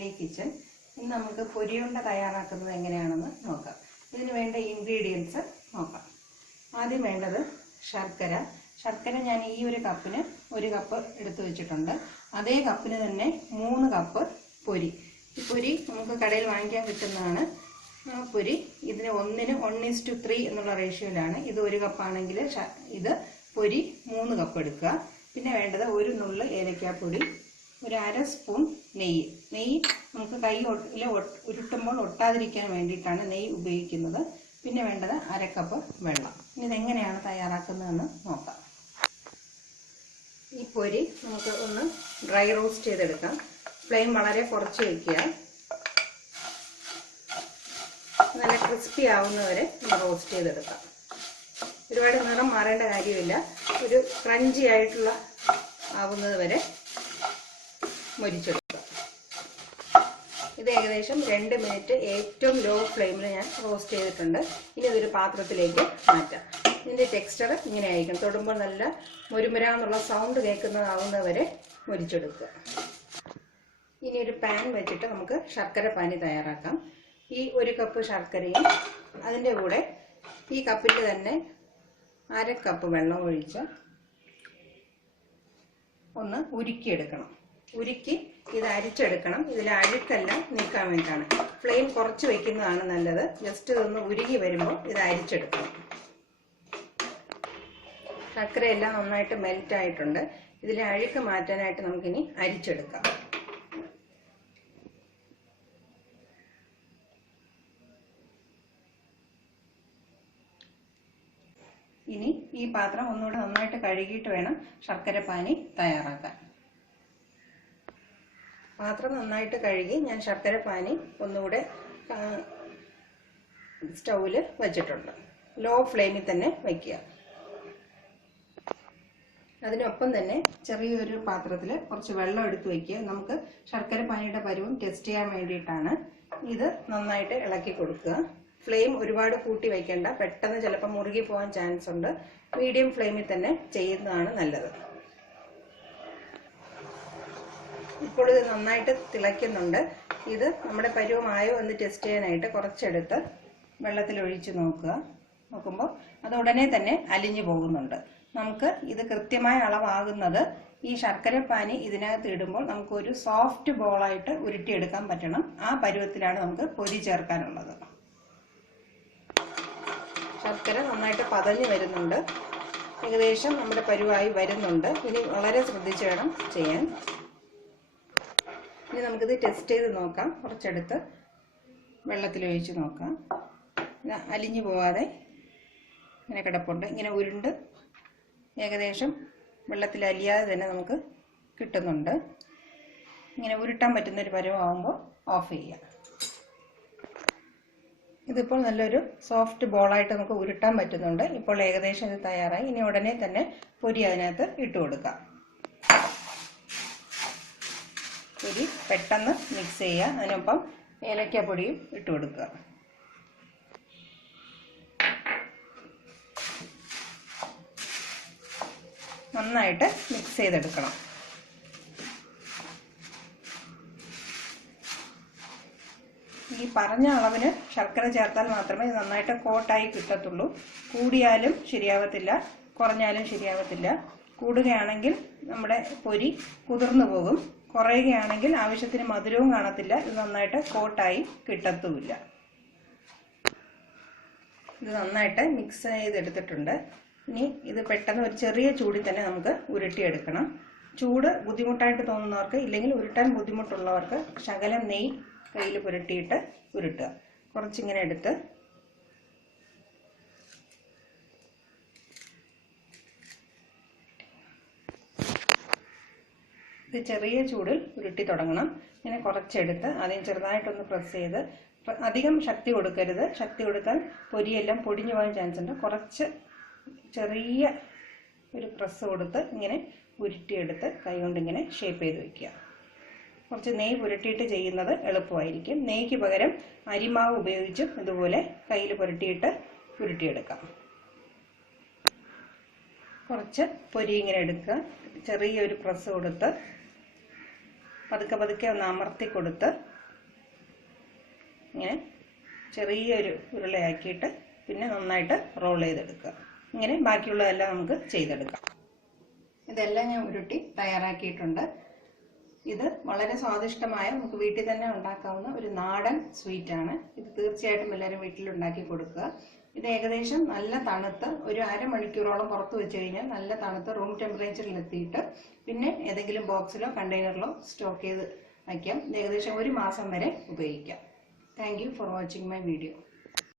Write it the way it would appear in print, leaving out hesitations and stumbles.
Homely kitchen. ഇന്ന് നമുക്ക് പൊരിയുണ്ട തയ്യാറാക്കുന്നത് എങ്ങനെയാണെന്ന് നോക്കാം. ഇതിന് വേണ്ട ഇൻഗ്രീഡിയൻസ് നോക്കാം. ആദ്യം വേണ്ടത് ശർക്കര. ശർക്കര ഞാൻ ഈ ഒരു കപ്പിന് 1 കപ്പ് എടുത്തു വെച്ചിട്ടുണ്ട്. അതേ കപ്പിന് തന്നെ 3 കപ്പ് പൊരി. ഈ പൊരി നമുക്ക് കടയിൽ വാങ്ങിക്കാൻ കിട്ടുന്നതാണ്. പൊരി ഇതിന് 1:1:3 എന്നുള്ള റേഷ്യോയിലാണ്. ഇത് 1 കപ്പാണെങ്കിൽ ഇത് പൊരി 3 കപ്പ് എടുക്കുക. പിന്നെ വേണ്ടത് 1 നുള്ള് ഏലക്കാപ്പൊടി, 1/2 സ്പൂൺ നെയ്യ്. നെയ്യ് നമുക്ക് കൈയിൽ ഉരുട്ടുമ്പോൾ ഒട്ടാതിരിക്കാൻ വേണ്ടിയിട്ടാണ് നെയ്യ് ഉപയോഗിക്കുന്നത്. പിന്നെ വേണ്ടത് 1/2 കപ്പ് വെള്ളം. ഇനി ഇതെങ്ങനെയാണ് തയ്യാറാക്കുന്നതെന്ന് നോക്കാം. ഈ പൊരി നമുക്ക് ഒന്ന് ഡ്രൈ റോസ്റ്റ് ചെയ്തെടുക്കാം. ഫ്ലെയിം വളരെ കുറച്ച് വയ്ക്കുക. നല്ല ക്രിസ്പി ആവുന്നവരെ റോസ്റ്റ് ചെയ്തെടുക്കാം. ഒരുപാട് നിറം മാറേണ്ട കാര്യമില്ല. ഒരു ക്രഞ്ചി ആയിട്ടുള്ള ആവുന്നത് വരെ മൊരിച്ചെടുക്കുക. ഇത് ഏകദേശം 2 മിനിറ്റ് ഏറ്റവും ലോ ഫ്ലെയിമിൽ ഞാൻ റോസ്റ്റ് ചെയ്തിട്ടുണ്ട്. ഇനി ഇതൊരു പാത്രത്തിലേക്ക് മാറ്റാം. ഇതിൻ്റെ ടെക്സ്ചർ ഇങ്ങനെ ആയിരിക്കും. തൊടുമ്പോൾ നല്ല മുരുമുരാന്നുള്ള സൗണ്ട് കേൾക്കുന്നതാവുന്നത് വരെ മൊരിച്ചെടുക്കുക. ഇനി ഒരു പാൻ വെച്ചിട്ട് നമുക്ക് ശർക്കര പാനി തയ്യാറാക്കാം. ഈ 1 കപ്പ് ശർക്കരയും അതിൻ്റെ കൂടെ ഈ കപ്പിൽ തന്നെ 1/2 കപ്പ് വെള്ളം ഒഴിച്ച് ഒന്ന് ഉരുക്കിയെടുക്കണം. ഉരുക്കി ഇത് അരിച്ചെടുക്കണം. ഇതിലെ അഴുക്കെല്ലാം നീക്കാൻ വേണ്ടിയിട്ടാണ്. ഫ്ലെയിം കുറച്ച് വയ്ക്കുന്നതാണ് നല്ലത്. ജസ്റ്റ് ഇതൊന്ന് ഉരുകി വരുമ്പോൾ ഇത് അരിച്ചെടുക്കണം. ശർക്കരയെല്ലാം നന്നായിട്ട് മെൽറ്റ് ആയിട്ടുണ്ട്. ഇതിലെ അഴുക്ക് മാറ്റാനായിട്ട് നമുക്കിനി അരിച്ചെടുക്കാം. ഇനി ഈ പാത്രം ഒന്നുകൂടെ നന്നായിട്ട് കഴുകിയിട്ട് വേണം ശർക്കര പാനി തയ്യാറാക്കാൻ. പാത്രം നന്നായിട്ട് കഴുകി ഞാൻ ശർക്കര പാനി ഒന്നുകൂടെ സ്റ്റൗവിൽ വെച്ചിട്ടുണ്ട്. ലോ ഫ്ലെയിമിൽ തന്നെ വയ്ക്കുക. അതിനൊപ്പം തന്നെ ചെറിയൊരു പാത്രത്തിൽ കുറച്ച് വെള്ളം എടുത്ത് വയ്ക്കുക. നമുക്ക് ശർക്കര പാനിയുടെ പരുവം ടെസ്റ്റ് ചെയ്യാൻ വേണ്ടിയിട്ടാണ്. ഇത് നന്നായിട്ട് ഇളക്കി കൊടുക്കുക. ഫ്ലെയിം ഒരുപാട് കൂട്ടി വയ്ക്കേണ്ട. പെട്ടെന്ന് ചിലപ്പോൾ മുറുകി പോകാൻ ചാൻസ് ഉണ്ട്. മീഡിയം ഫ്ലെയിമിൽ തന്നെ ചെയ്യുന്നതാണ് നല്ലത്. ഇപ്പോൾ ഇത് നന്നായിട്ട് തിളയ്ക്കുന്നുണ്ട്. ഇത് നമ്മുടെ പരുവമായോ എന്ന് ടെസ്റ്റ് ചെയ്യാനായിട്ട് കുറച്ചെടുത്ത് വെള്ളത്തിൽ ഒഴിച്ച് നോക്കുമ്പോൾ അത് ഉടനെ തന്നെ അലിഞ്ഞു പോകുന്നുണ്ട്. നമുക്ക് ഇത് കൃത്യമായ അളവാകുന്നത് ഈ ശർക്കര പാനി ഇതിനകത്ത് ഇടുമ്പോൾ നമുക്കൊരു സോഫ്റ്റ് ബോളായിട്ട് ഉരുട്ടിയെടുക്കാൻ പറ്റണം. ആ പരുവത്തിലാണ് നമുക്ക് പൊരി ചേർക്കാനുള്ളത്. ശർക്കര നന്നായിട്ട് പതഞ്ഞ് വരുന്നുണ്ട്. ഏകദേശം നമ്മുടെ പരുവായി വരുന്നുണ്ട്. ഇനി വളരെ ശ്രദ്ധിച്ച് വേണം ചെയ്യാൻ. ഇനി നമുക്കിത് ടെസ്റ്റ് ചെയ്ത് നോക്കാം. കുറച്ചെടുത്ത് വെള്ളത്തിലൊഴിച്ച് നോക്കാം. അലിഞ്ഞു പോവാതെ ഇങ്ങനെ കിടപ്പുണ്ട്. ഇങ്ങനെ ഉരുണ്ട് ഏകദേശം വെള്ളത്തിൽ അലിയാതെ തന്നെ നമുക്ക് കിട്ടുന്നുണ്ട്. ഇങ്ങനെ ഉരുട്ടാൻ പറ്റുന്നൊരു പരുവാകുമ്പോൾ ഓഫ് ചെയ്യാം. ഇതിപ്പോൾ നല്ലൊരു സോഫ്റ്റ് ബോളായിട്ട് നമുക്ക് ഉരുട്ടാൻ പറ്റുന്നുണ്ട്. ഇപ്പോൾ ഏകദേശം ഇത് തയ്യാറായി. ഇനി ഉടനെ തന്നെ പൊരി അതിനകത്ത് ഇട്ട് കൊടുക്കാം. പൊരി പെട്ടെന്ന് മിക്സ് ചെയ്യുക. അതിനൊപ്പം ഏലക്കാപ്പൊടിയും ഇട്ട് കൊടുക്കുക. നന്നായിട്ട് മിക്സ് ചെയ്തെടുക്കണം. ഈ പറഞ്ഞ അളവിന് ശർക്കര ചേർത്താൽ മാത്രമേ ഇത് നന്നായിട്ട് കോട്ടായി കിട്ടത്തുള്ളൂ. കൂടിയാലും ശരിയാവത്തില്ല, കുറഞ്ഞാലും ശരിയാവത്തില്ല. കൂടുകയാണെങ്കിൽ നമ്മുടെ പൊരി കുതിർന്നു പോകും. കുറയുകയാണെങ്കിൽ ആവശ്യത്തിന് മധുരവും കാണത്തില്ല. ഇത് നന്നായിട്ട് കോട്ടായി കിട്ടത്തുമില്ല. ഇത് നന്നായിട്ട് മിക്സ് ചെയ്തെടുത്തിട്ടുണ്ട്. ഇനി ഇത് പെട്ടെന്ന് ഒരു ചെറിയ ചൂടിൽ തന്നെ നമുക്ക് ഉരുട്ടിയെടുക്കണം. ചൂട് ബുദ്ധിമുട്ടായിട്ട് തോന്നുന്നവർക്ക്, ഇല്ലെങ്കിൽ ഉരുട്ടാൻ ബുദ്ധിമുട്ടുള്ളവർക്ക് ശകലം നെയ്യ് കയ്യിൽ പുരട്ടിയിട്ട് ഉരുട്ടുക. കുറച്ചിങ്ങനെ എടുത്ത് ഇത് ചെറിയ ചൂടിൽ ഉരുട്ടി തുടങ്ങണം. ഇങ്ങനെ കുറച്ചെടുത്ത് ആദ്യം ചെറുതായിട്ടൊന്ന് പ്രസ് ചെയ്ത്, അധികം ശക്തി കൊടുക്കരുത്. ശക്തി കൊടുത്താൽ പൊരിയെല്ലാം പൊടിഞ്ഞു പോകാൻ ചാൻസ് ഉണ്ട്. കുറച്ച് ചെറിയ ഒരു പ്രസ് കൊടുത്ത് ഇങ്ങനെ ഉരുട്ടിയെടുത്ത് കൈകൊണ്ട് ഇങ്ങനെ ഷേപ്പ് ചെയ്ത് വയ്ക്കുക. കുറച്ച് നെയ്യ് പുരട്ടിയിട്ട് ചെയ്യുന്നത് എളുപ്പമായിരിക്കും. നെയ്യ്ക്ക് പകരം അരിമാവ് ഉപയോഗിച്ച് ഇതുപോലെ കയ്യിൽ പുരട്ടിയിട്ട് ഉരുട്ടിയെടുക്കാം. കുറച്ച് പൊരി ഇങ്ങനെ എടുക്കുക. ചെറിയൊരു പ്രസ് കൊടുത്ത് പതുക്കെ പതുക്കെ ഒന്ന് അമർത്തി കൊടുത്ത് ഇങ്ങനെ ചെറിയൊരു ഉരുളയാക്കിയിട്ട് പിന്നെ നന്നായിട്ട് റോൾ ചെയ്തെടുക്കുക. ഇങ്ങനെ ബാക്കിയുള്ളതെല്ലാം നമുക്ക് ചെയ്തെടുക്കാം. ഇതെല്ലാം ഞാൻ ഉരുട്ടി തയ്യാറാക്കിയിട്ടുണ്ട്. ഇത് വളരെ സ്വാദിഷ്ടമായ നമുക്ക് വീട്ടിൽ തന്നെ ഉണ്ടാക്കാവുന്ന ഒരു നാടൻ സ്വീറ്റാണ്. ഇത് തീർച്ചയായിട്ടും എല്ലാവരും വീട്ടിലുണ്ടാക്കി കൊടുക്കുക. ഇത് ഏകദേശം നല്ല തണുത്ത് ഒരു അരമണിക്കൂറോളം പുറത്ത് വെച്ച് കഴിഞ്ഞാൽ നല്ല തണുത്ത് റൂം ടെമ്പറേച്ചറിൽ എത്തിയിട്ട് പിന്നെ ഏതെങ്കിലും ബോക്സിലോ കണ്ടെയ്നറിലോ സ്റ്റോക്ക് ചെയ്ത് വയ്ക്കാം. ഏകദേശം 1 മാസം വരെ ഉപയോഗിക്കാം. Thank you for watching my video.